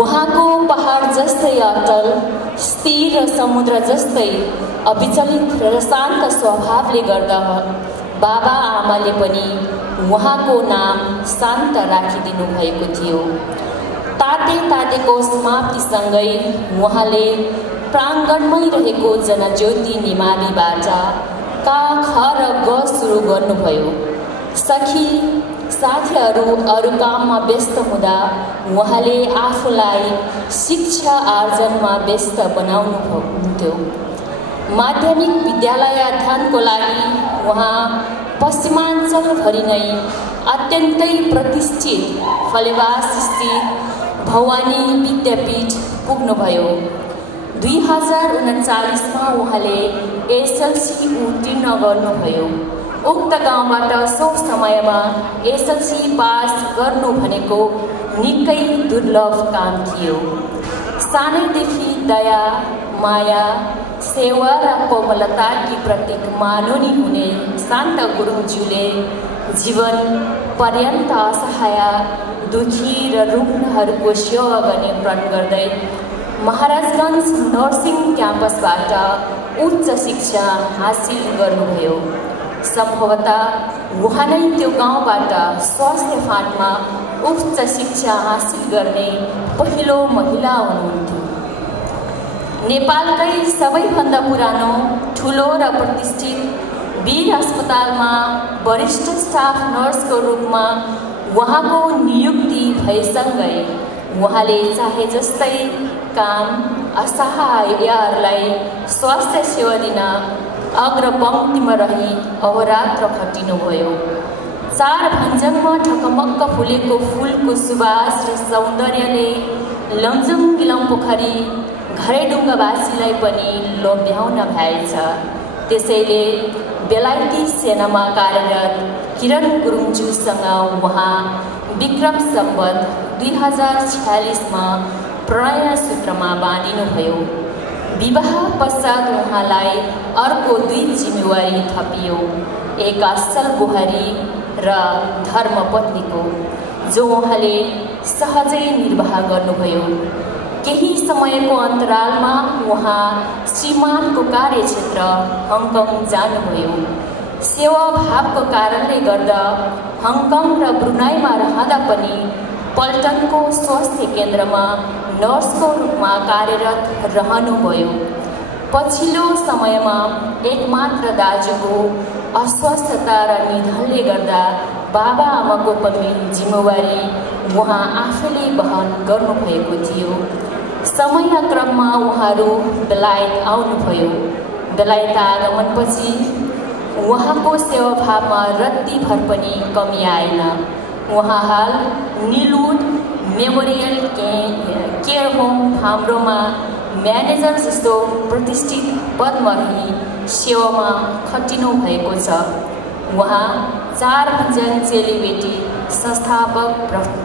उहाँको पहाड जस्तै अटल, स्थिर र समुद्र जस्तै अविचलित र शान्त स्वभावले गर्दा बाबा आमाले पनि उहाँको नाम शान्त राखिदिनु भएको थियो। तातेको समाप्तिसँगै उहाँले प्राङ्गणमै रहेको जनज्योति निमाविबाट का, ख र ग सुरु गर्नुभयो। सखी साथीहरू अरू काममा व्यस्त हुँदा उहाँले आफूलाई शिक्षा आर्जनमा व्यस्त बनाउनुहुन्थ्यो। माध्यमिक विद्यालय अध्ययनको लागि उहाँ पश्चिमाञ्चलभरि नै अत्यन्तै प्रतिष्ठित फलेवास स्थित भवानी विद्यापीठ पुग्नुभयो। 2039मा उहाँले एसएलसी उत्तीर्ण गर्नुभयो। उक्त गाउँबाट सो समयमा एसएलसी पास गर्नु भनेको निकै दुर्लभ काम थियो। सानैदेखि दया, माया, सेवा र कोमलताकी प्रतीक मानुनी हुने शान्त गुरुङज्यूले जीवन पर्यन्त असहाय, दुखी र रुग्णहरूको सेवा गर्ने प्रण गर्दै महाराजगञ्ज नर्सिङ क्याम्पसबाट उच्च शिक्षा हासिल गर्नुभयो। सम्भवतः उहाँ नै त्यो गाउँबाट स्वास्थ्य फाँटमा उच्च शिक्षा हासिल गर्ने पहिलो महिला हुनुहुन्थ्यो। नेपालकै सबैभन्दा पुरानो, ठुलो र प्रतिष्ठित वीर अस्पतालमा वरिष्ठ स्टाफ नर्सको रूपमा उहाँको नियुक्ति भएसँगै उहाँले चाहे जस्तै काम, असहायहरूलाई स्वास्थ्य सेवा दिन अग्रपङ्क्तिमा रही अहोरात्र खटिनुभयो। चार भञ्जनमा ढकमक्क फुलेको फुलको सुवास र सौन्दर्यले लमजुङ गिलमपोखरी घरेढुङ्गावासीलाई पनि लोभ्याउन भएछ। त्यसैले बेलायती सेनामा कार्यरत किरण गुरुङज्यूसँग उहाँ विक्रम सम्वत 2046मा प्रणय सूत्रमा बाँधिनुभयो। विवाह पश्चात उहाँलाई अर्को 2 जिम्मेवारी थपियो, एक असल बुहारी र धर्मपत्नीको, जो उहाँले सहजै निर्वाह गर्नुभयो। केही समयको अन्तरालमा उहाँ श्रीमानको कार्यक्षेत्र हङकङ जानुभयो। सेवाभावको कारणले गर्दा हङकङ र ब्रुनाईमा रहँदा पनि पल्टनको स्वास्थ्य केन्द्रमा नर्सको रूपमा कार्यरत रहनुभयो। पछिल्लो समयमा एकमात्र दाजुको अस्वस्थता र निधनले गर्दा बाबा आमाको पनि जिम्मेवारी उहाँ आफैले वहन गर्नुभएको थियो। समयक्रममा उहाँहरू बेलायत आउनुभयो। बेलायत आगमनपछि उहाँको सेवाभावमा रत्ती भर पनि कमी आएन। उहाँ हाल नीलवुड मेमोरियल केयर होम फार्मरोमा म्यानेजर जस्तो प्रतिष्ठित पदमा रही सेवामा खटिनु भएको छ। उहाँ 4 भञ्जन चेलीबेटी संस्थापक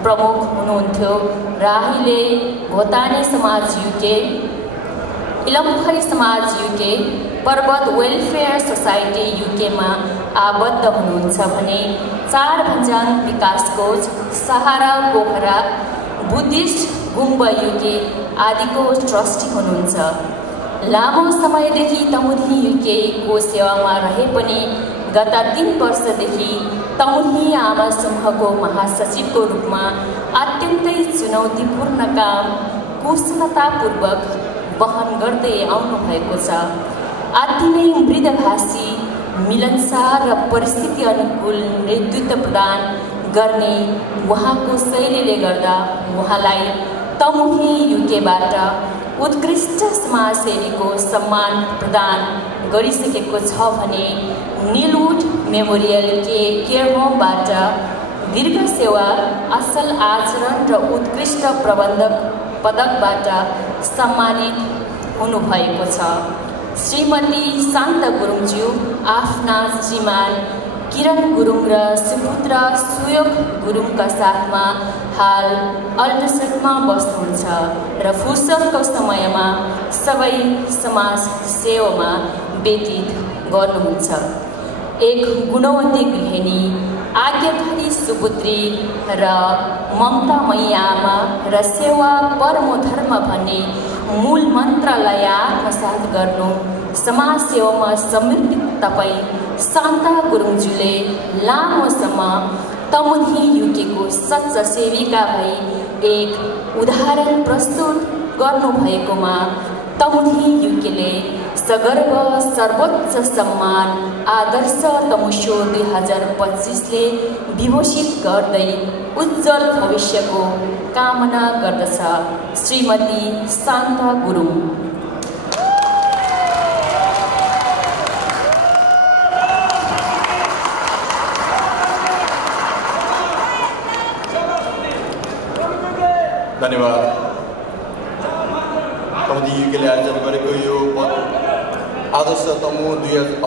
प्रमुख हुनुहुन्थ्यो र अहिले भोतानी समाज युके, इलमपोखरी समाज युके, पर्वत वेलफेयर सोसाइटी युकेमा आबद्ध हुनुहुन्छ भने 4 भञ्जन विकास कोच, सहारा पोखरा, बुद्धिस्ट गुम्बा युके आदिको ट्रस्टी हुनुहुन्छ। लामो समयदेखि तमुधी युकेको सेवामा रहे पनि गत 3 वर्षदेखि तमुधी आमा समूहको महासचिवको रूपमा अत्यन्तै चुनौतीपूर्ण काम कुशलतापूर्वक वहन गर्दै आउनुभएको छ। अति नै मृदभाषी, मिलनसार र परिस्थिति अनुकूल नेतृत्व प्रदान गर्ने उहाँको शैलीले गर्दा उहाँलाई तमुही युकेबाट उत्कृष्ट समाजसेवीको सम्मान प्रदान गरिसकेको छ भने नीलवुड मेमोरियल केयर होमबाट दीर्घ सेवा, असल आचरण र उत्कृष्ट प्रबन्धक पदकबाट सम्मानित हुनुभएको छ। श्रीमती शान्त गुरुङज्यू आफ्ना श्रीमान किरण गुरुङ र सुपुत्र सुयोग गुरुङका साथमा हाल अल्ट्रासाउन्डमा बस्नुहुन्छ र फुर्सदको समयमा सबै समाज सेवामा व्यतीत गर्नुहुन्छ। एक गुणवती गृहिणी, आज्ञाधारी सुपुत्री र ममतामयी आमा र सेवा परमो धर्म भन्ने मूल मन्त्रलाई आत्मसात गर्नु समाज सेवामा समर्पित तपाईँ शान्ता गुरुङज्यूले लामो समय तमुही युकेको सच्चा सेविका भई एक उदाहरण प्रस्तुत गर्नुभएकोमा तमुही युकेले सगर्व सर्वोच्च सम्मान आदर्श तमुसो 2025ले विभूषित गर्दै उज्जवल भविष्यको कामना गर्दछ। श्रीमती शान्ता गुरुङ। धन्यवाद। तमुदी युकेले आयोजना गरेको यो आदर्श तमु